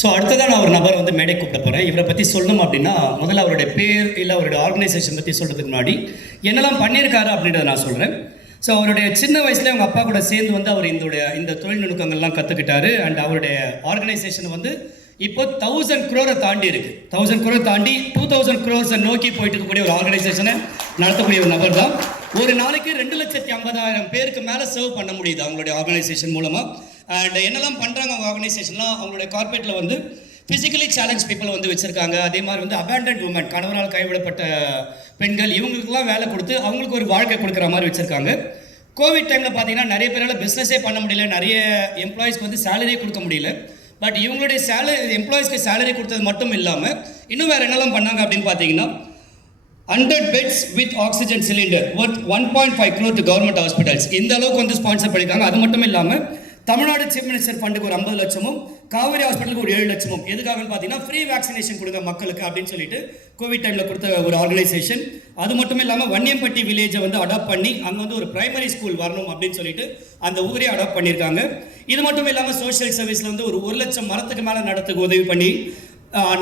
So அடுத்ததான் நான் ஒரு நபரை வந்து மேடை கூப்பிட போகிறேன். இவரை பற்றி சொல்லணும் அப்படின்னா முதல்ல அவருடைய பேர் இல்லை அவருடைய ஆர்கனைசேஷன் பற்றி சொல்கிறதுக்கு முன்னாடி என்னெல்லாம் பண்ணியிருக்காரு அப்படின்றத நான் சொல்கிறேன். ஸோ அவருடைய சின்ன வயசுலேயே அவங்க அப்பா கூட சேர்ந்து வந்து அவர் இந்த தொழில் நுணுக்கங்கள்லாம் கற்றுக்கிட்டாரு. அண்ட் அவருடைய ஆர்கனைசேஷன் வந்து இப்போ 1000 crore தாண்டி இருக்குது. 1000 crore தாண்டி 2000 crores நோக்கி போயிட்டு இருக்கக்கூடிய ஒரு ஆர்கனைசேஷனை நடத்தக்கூடிய ஒரு நபர் தான். ஒரு நாளைக்கு 2,50,000 பேருக்கு மேலே சர்வ் பண்ண முடியுது அவங்களுடைய ஆர்கனைசேஷன் மூலமாக. அண்ட் என்னெல்லாம் பண்ணுறாங்க அவங்க ஆர்கனைசேஷன்லாம், அவங்களுடைய கார்பரேட்டில் வந்து ஃபிசிக்கலி சேலஞ்ச் பீப்புள் வந்து வச்சுருக்காங்க. அதே மாதிரி வந்து அபேண்டன்ட் உமன், கணவனால் கைவிடப்பட்ட பெண்கள், இவங்களுக்குலாம் வேலை கொடுத்து அவங்களுக்கு ஒரு வாழ்க்கை கொடுக்குற மாதிரி வச்சுருக்காங்க. கோவிட் டைமில் பார்த்தீங்கன்னா நிறைய பேரால் பிஸ்னஸே பண்ண முடியல, நிறைய எம்ப்ளாயிஸ்க்கு வந்து சேலரியே கொடுக்க முடியல. பட் இவங்களுடைய எம்ப்ளாயிஸ்க்கு சேலரி கொடுத்தது மட்டும் இல்லாமல் இன்னும் வேறு என்னெல்லாம் பண்ணாங்க அப்படின்னு பார்த்தீங்கன்னா 100 beds with oxygen cylinder worth 1.5 crore to government hospitals, இந்த அளவுக்கு வந்து ஸ்பான்சர் பண்ணியிருக்காங்க. அது மட்டும் இல்லாமல் தமிழ்நாடு சீஃப் மினிஸ்டர் ஃபண்டுக்கு ஒரு 50 லட்சமும், காவேரி ஹாஸ்பிட்டலுக்கு ஒரு 7 லட்சமும், எதுக்காகன்னு பார்த்தீங்கன்னா ஃப்ரீ வேக்சினேஷன் கொடுங்க மக்களுக்கு அப்படின்னு சொல்லிட்டு கோவிட் டைமில் கொடுத்த ஒரு ஆர்கனைசேஷன். அது மட்டும் இல்லாமல் வன்னியம்பட்டி வில்லேஜை வந்து அடாப்ட் பண்ணி அங்கே வந்து ஒரு பிரைமரி ஸ்கூல் வரணும் அப்படின்னு சொல்லிட்டு அந்த ஊரே அடாப்ட் பண்ணியிருக்காங்க. இது மட்டும் இல்லாமல் சோஷியல் சர்வீஸில் வந்து ஒரு 1 லட்சம் மரத்துக்கு மேலே நடத்துக்கு உதவி பண்ணி,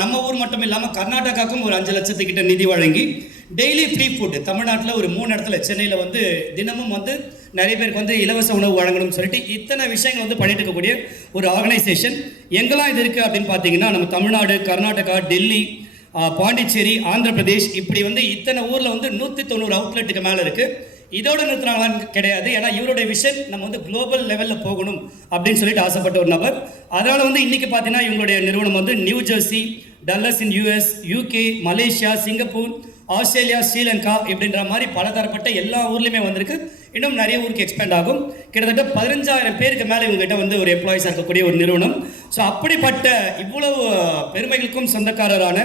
நம்ம ஊர் மட்டும் இல்லாமல் கர்நாடகாவுக்கும் ஒரு 5 லட்சத்துக்கிட்ட நிதி வழங்கி, டெய்லி ஃப்ரீ ஃபுட் தமிழ்நாட்டில் ஒரு 3 இடத்துல, சென்னையில் வந்து தினமும் வந்து நிறைய பேருக்கு வந்து இலவச உணவு வழங்கணும்னு சொல்லிட்டு இத்தனை விஷயங்கள் வந்து பண்ணிட்டு இருக்கக்கூடிய ஒரு ஆர்கனைசேஷன். எங்கெல்லாம் இது இருக்குது அப்படின்னு பார்த்தீங்கன்னா நம்ம தமிழ்நாடு, கர்நாடகா, டெல்லி, பாண்டிச்சேரி, ஆந்திர பிரதேஷ், இப்படி வந்து இத்தனை ஊரில் வந்து 190 அவுட்லெட்டுக்கு மேலே இருக்குது. இதோட நிறுத்தினாங்களான்னு கிடையாது. ஏன்னா இவருடைய விஷன் நம்ம வந்து குளோபல் லெவலில் போகணும் அப்படின்னு சொல்லிட்டு ஆசைப்பட்ட ஒரு நபர். அதனால் வந்து இன்றைக்கி பார்த்தீங்கன்னா இவங்களுடைய நிறுவனம் வந்து new Jersey, Dallas in US, UK, Malaysia, Singapore, Australia, Sri Lanka இப்படின்ற மாதிரி பலதரப்பட்ட எல்லா ஊர்லேயுமே வந்திருக்கு. இன்னும் நிறைய ஊருக்கு எக்ஸ்பேண்ட் ஆகும். கிட்டத்தட்ட 15,000 பேருக்கு மேலே இவங்ககிட்ட வந்து ஒரு எம்ப்ளாயிஸ் இருக்கக்கூடிய ஒரு நிறுவனம். ஸோ அப்படிப்பட்ட இவ்வளவு பெருமைகளுக்கும் சொந்தக்காரரான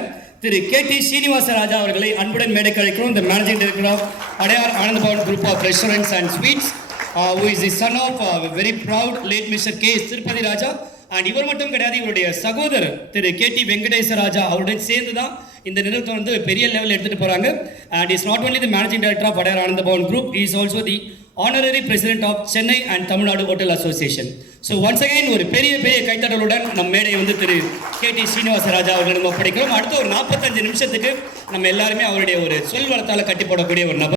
திரு கே.டி. ஸ்ரீனிவாச ராஜா அவர்களை அன்புடன் மேடைக்கு அழைக்கிறோம். இந்த managing director of Adyar Ananda Bhavan group of restaurants and sweets, who is the son of very proud late Mr. K. Tirupati Raja. And இவர் மட்டும் கிடையாது, இவருடைய சகோதரர் திரு கே.டி. வெங்கடேச ராஜா அவருடன் சேர்ந்து தான் இந்த நிறுவனத்தை வந்து பெரிய லெவலில் எடுத்துகிட்டு போகிறாங்க. And is not only the managing director of Adyar Ananda Bhavan group, is also the honorary president of Chennai and Tamil Nadu hotel association. So once again ஒரு பெரிய கைத்தட்டலுடன் நம் மேடையை வந்து திரு கே.டி. ஸ்ரீனிவாச ராஜா அவர்கள் நம்ம படிக்கிறோம். அடுத்த ஒரு 45 நிமிஷத்துக்கு நம்ம எல்லாருமே அவருடைய ஒரு சொல் வளத்தால் கட்டி போடக்கூடிய ஒரு நபர்.